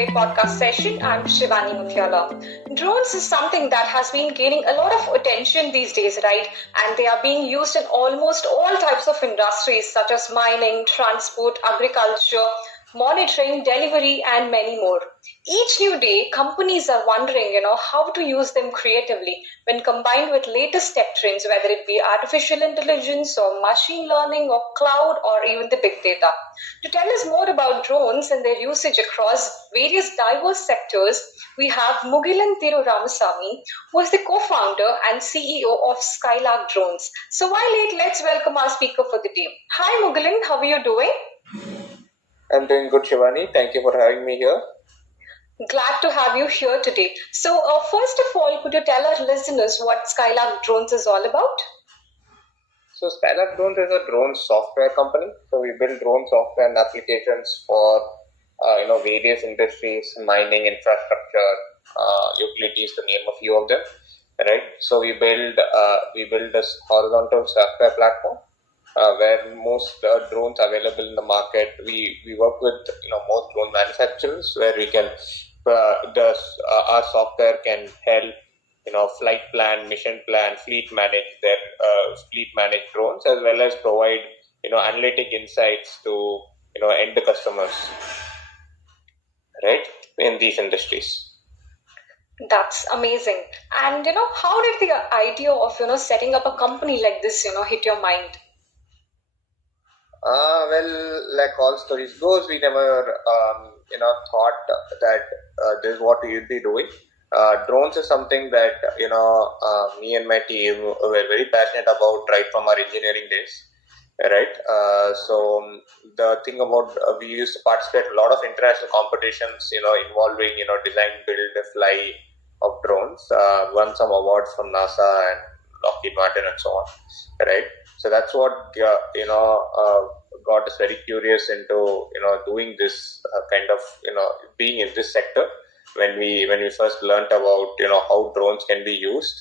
great podcast session. I'm Shivani Muthyala. Drones is something that has been gaining a lot of attention these days, right? And they are being used in almost all types of industries such as mining, transport, agriculture, monitoring, delivery, and many more. Each new day, companies are wondering, how to use them creatively when combined with latest tech trends, whether it be artificial intelligence or machine learning or cloud or even the big data. To tell us more about drones and their usage across various diverse sectors, we have Mughilan Thiru Ramasamy, who is the co-founder and CEO of Skylark Drones. So while late, let's welcome our speaker for the day. Hi Mughilan, how are you doing? I'm doing good, Shivani. Thank you for having me here. Glad to have you here today. So, first of all, could you tell our listeners what Skylark Drones is all about? So, Skylark Drones is a drone software company. So, we build drone software and applications for various industries, mining, infrastructure, utilities, to name a few of them. Right. So, we build this horizontal software platform. Where most drones available in the market, we work with most drone manufacturers where we can our software can help flight plan, mission plan, fleet manage drones, as well as provide analytic insights to end customers, right, in these industries. That's amazing. And how did the idea of setting up a company like this hit your mind? Well, like all stories goes, we never thought that this is what we would be doing. Drones is something that me and my team were very passionate about right from our engineering days. Right. So the thing about we used to participate in a lot of international competitions, involving design, build, fly of drones. Won some awards from NASA and Lockheed Martin and so on. Right. So that's what got us very curious into doing this kind of being in this sector. When we first learnt about how drones can be used,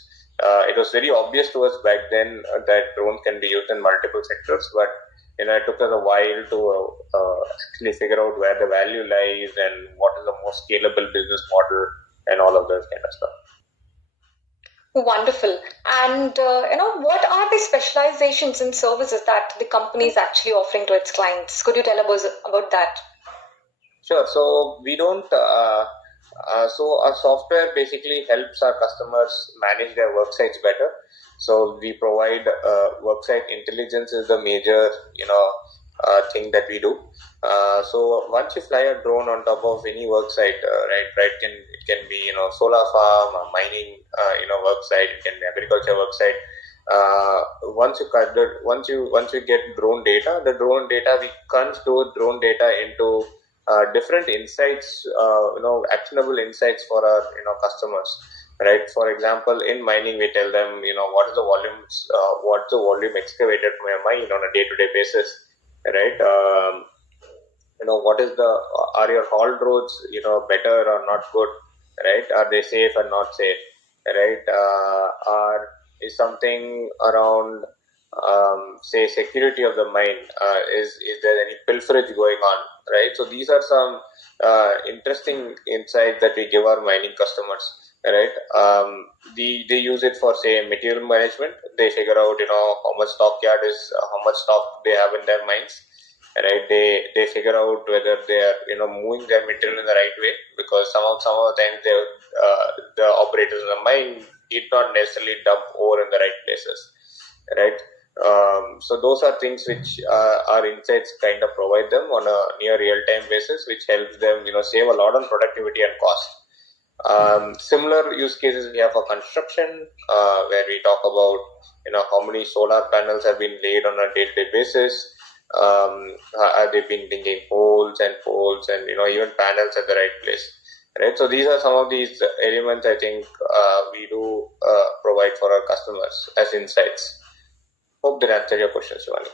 it was very obvious to us back then that drones can be used in multiple sectors. But it took us a while to actually figure out where the value lies and what is the most scalable business model and all of those kind of stuff. Wonderful. And what are the specializations and services that the company is actually offering to its clients? Could you tell us about that? Sure. So we don't. So our software basically helps our customers manage their work sites better. So we provide worksite intelligence is the major thing that we do. So once you fly a drone on top of any work site, right, it can be solar farm, a mining work site, it can be agriculture work site. Once you get drone data, we crunch those drone data into different insights, actionable insights for our customers. Right. For example, in mining, we tell them what is the volumes, what's the volume excavated from a mine on a day-to-day basis. Right. What is are your hauled roads better or not good? Right. Are they safe or not safe? Right. Is something around say security of the mine? Is there any pilferage going on? Right. So these are some interesting insights that we give our mining customers. Right. They use it for say material management. They figure out how much stockyard is, how much stock they have in their mines. Right. They figure out whether they are moving their material in the right way, because some of the times the operators in the mine did not necessarily dump ore in the right places. Right. So those are things which our insights kind of provide them on a near real-time basis, which helps them save a lot on productivity and cost. Similar use cases we have for construction, where we talk about how many solar panels have been laid on a day-to-day basis. Have they been digging poles and even panels at the right place. Right. So these are some of these elements I think we do provide for our customers as insights. Hope that answered your question, Shivani.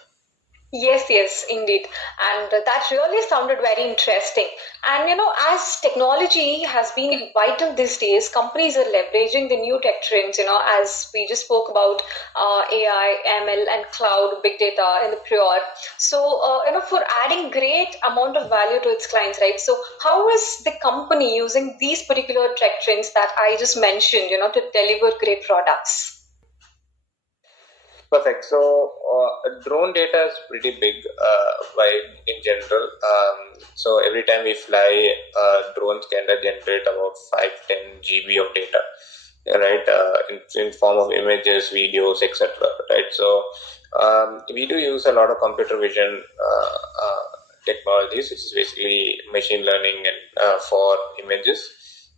Yes, indeed. And that really sounded very interesting. And as technology has been vital these days, companies are leveraging the new tech trends, as we just spoke about AI, ML, and cloud, big data in the prior. So, for adding great amount of value to its clients, right? So, how is the company using these particular tech trends that I just mentioned, to deliver great products? Perfect. So, drone data is pretty big by in general. So every time we fly, drones can generate about 5-10 GB of data, right? In form of images, videos, etc. Right. So we do use a lot of computer vision technologies, which is basically machine learning and for images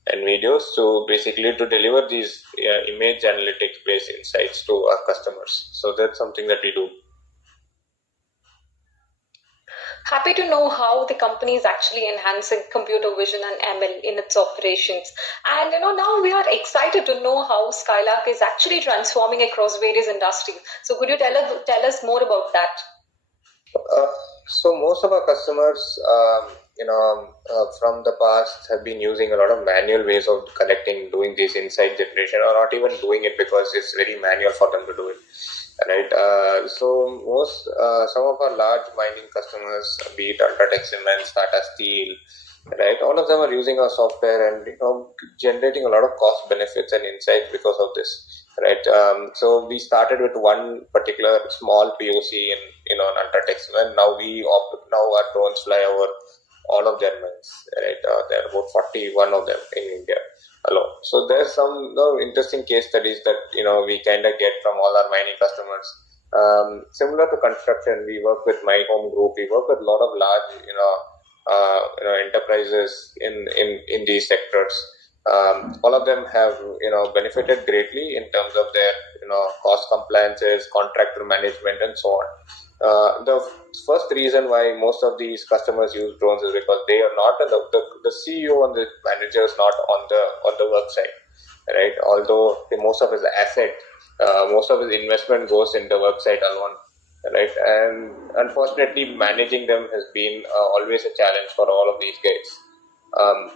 and videos, so basically to deliver these image analytics based insights to our customers. So that's something that we do. Happy to know how the company is actually enhancing computer vision and ML in its operations. And now we are excited to know how Skylark is actually transforming across various industries. So could you tell us more about that? So most of our customers, from the past have been using a lot of manual ways of collecting, doing this insight generation, or not even doing it because it's very manual for them to do it. Right. So some of our large mining customers, be it Ultratech Cement, Tata Steel, right, all of them are using our software and generating a lot of cost benefits and insights because of this. Right. So we started with one particular small POC in Ultratech Cement. Now our drones fly over all of their mines. Right. There are about 41 of them in India alone. So there's some interesting case studies that we kind of get from all our mining customers. Similar to construction, we work with My Home Group. We work with a lot of large enterprises in these sectors. All of them have benefited greatly in terms of their cost compliances, contractor management, and so on. The first reason why most of these customers use drones is because they are not the CEO and the manager is not on the work site, right? Although most of his asset, most of his investment goes in the work site alone, right? And unfortunately, managing them has been always a challenge for all of these guys.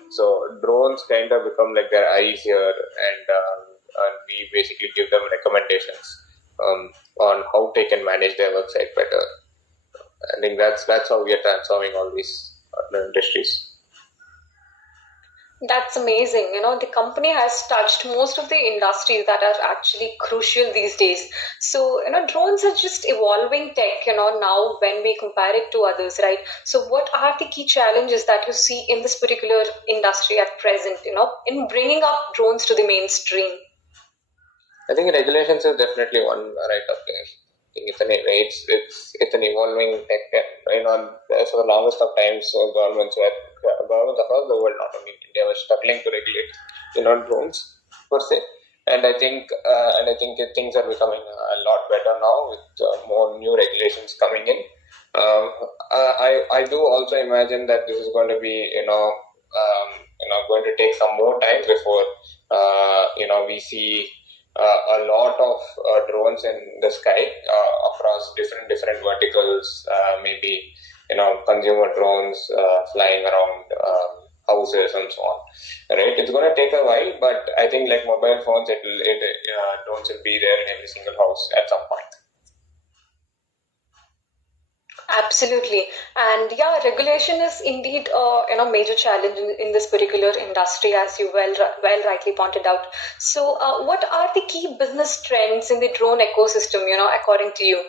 So drones kind of become like their eyes here, and we basically give them recommendations on how they can manage their website better. I think that's how we are transforming all these industries. That's amazing. The company has touched most of the industries that are actually crucial these days. So, drones are just evolving tech, now when we compare it to others, right? So, what are the key challenges that you see in this particular industry at present, in bringing up drones to the mainstream? I think regulations is definitely one right up there. I think it's an evolving tech. For the longest of times, governments across the world, not only India, were struggling to regulate drones per se. And I think things are becoming a lot better now with more new regulations coming in. I do also imagine that this is going to be going to take some more time before we see a lot of drones in the sky across different verticals. Maybe consumer drones flying around houses and so on. Right, it's going to take a while, but I think like mobile phones, drones will be there in every single house at some point. Absolutely. And yeah, regulation is indeed major challenge in this particular industry, as you well rightly pointed out. So, what are the key business trends in the drone ecosystem, according to you?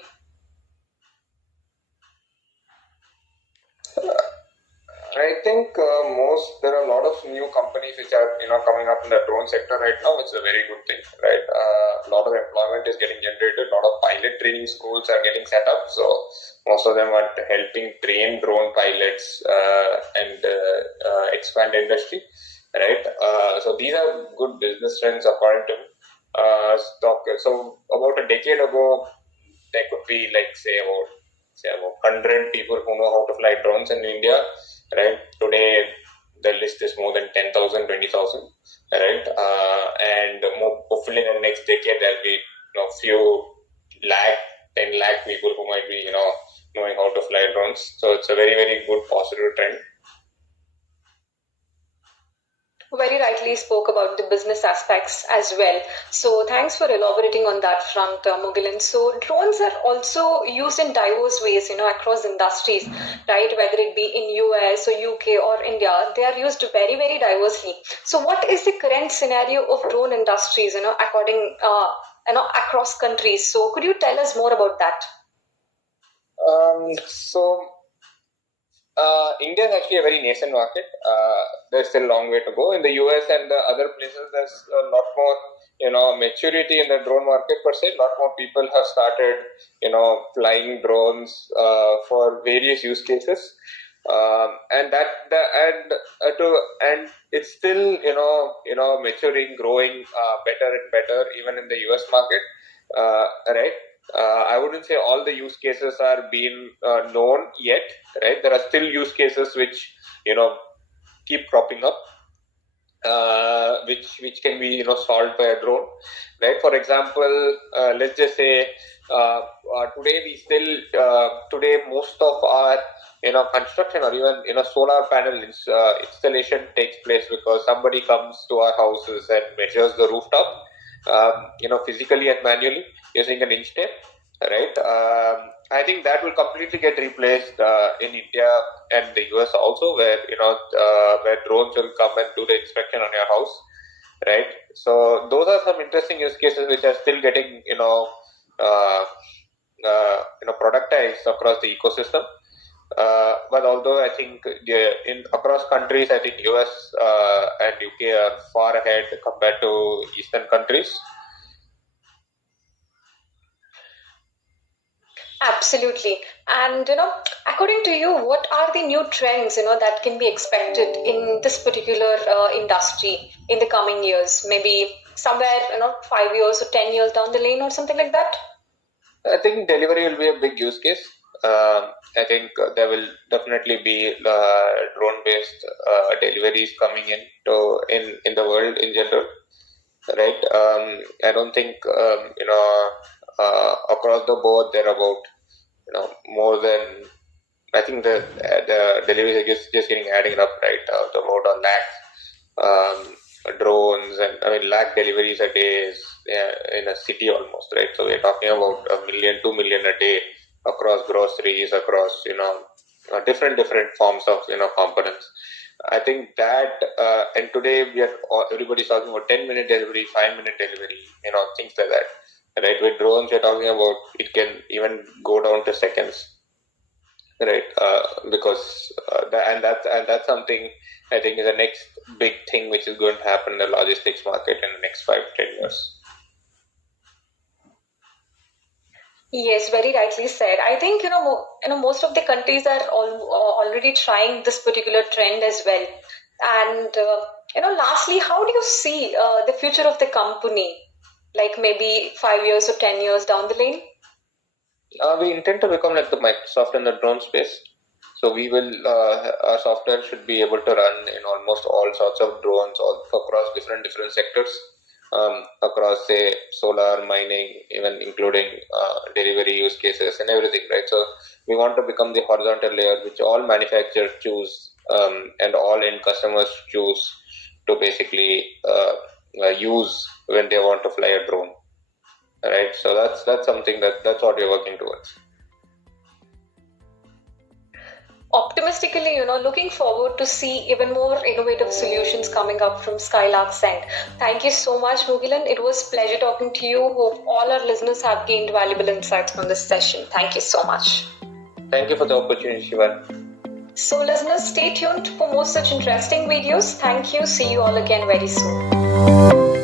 I think there are a lot of new companies which are coming up in the drone sector right now, which is a very good thing, right? A lot of employment is getting generated. A lot of pilot training schools are getting set up. So most of them are helping train drone pilots and expand industry, right? So these are good business trends according to me. So about a decade ago, there could be like say about 100 people who know how to fly drones in India, right? Today, the list is more than 10,000, 20,000, right? And hopefully in the next decade, there'll be few lakh, 10 lakh people who might be knowing fly drones. So it's a very, very good positive trend. Very rightly spoke about the business aspects as well. So thanks for elaborating on that front, Mughilan. So drones are also used in diverse ways, across industries, right? Whether it be in US or UK or India, they are used very, very diversely. So what is the current scenario of drone industries, according, across countries? So could you tell us more about that? India is actually a very nascent market. There's still a long way to go. In the US and the other places, there's a lot more, maturity in the drone market per se. A lot more people have started, flying drones for various use cases, and and it's still, maturing, growing better and better, even in the US market, right? I wouldn't say all the use cases are being known yet, right? There are still use cases which keep cropping up, which can be solved by a drone, right? For example, let's just say today most of our construction or even solar panel installation takes place because somebody comes to our houses and measures the rooftop, physically and manually using an inch tape, right? I think that will completely get replaced in India and the US also, where where drones will come and do the inspection on your house, right? So those are some interesting use cases which are still getting productized across the ecosystem. But although I think in across countries, I think US and UK are far ahead compared to Eastern countries. Absolutely. And, according to you, what are the new trends, that can be expected in this particular industry in the coming years? Maybe somewhere, 5 years or 10 years down the lane or something like that? I think delivery will be a big use case. I think there will definitely be drone-based deliveries coming in the world in general, right? I don't think across the board there are about more than, I think the deliveries are just getting adding up, right? The about a lakh drones, and I mean lakh deliveries a day is in a city almost, right? So we're talking about 1 million, 2 million a day across groceries, across different forms of components. I think that and today everybody's talking about 10-minute delivery, 5-minute delivery, things like that. Right, with drones, we're talking about it can even go down to seconds, right? Because that's something I think is the next big thing which is going to happen in the logistics market in the next 5 to 10 years. Yes, very rightly said. I think most of the countries are already trying this particular trend as well. And lastly, how do you see the future of the company, like maybe 5 years or 10 years down the lane? We intend to become like the Microsoft in the drone space. So we will our software should be able to run in almost all sorts of drones, all across different sectors. Across say solar, mining, even including delivery use cases and everything, right? So we want to become the horizontal layer which all manufacturers choose, and all end customers choose to basically use when they want to fly a drone, right? So that's something that's what we're working towards. Optimistically, looking forward to see even more innovative solutions coming up from Skylark's end. Thank you so much, Mughilan. It was a pleasure talking to you. Hope all our listeners have gained valuable insights from this session. Thank you so much. Thank you for the opportunity, Shivani. So, listeners, stay tuned for more such interesting videos. Thank you. See you all again very soon.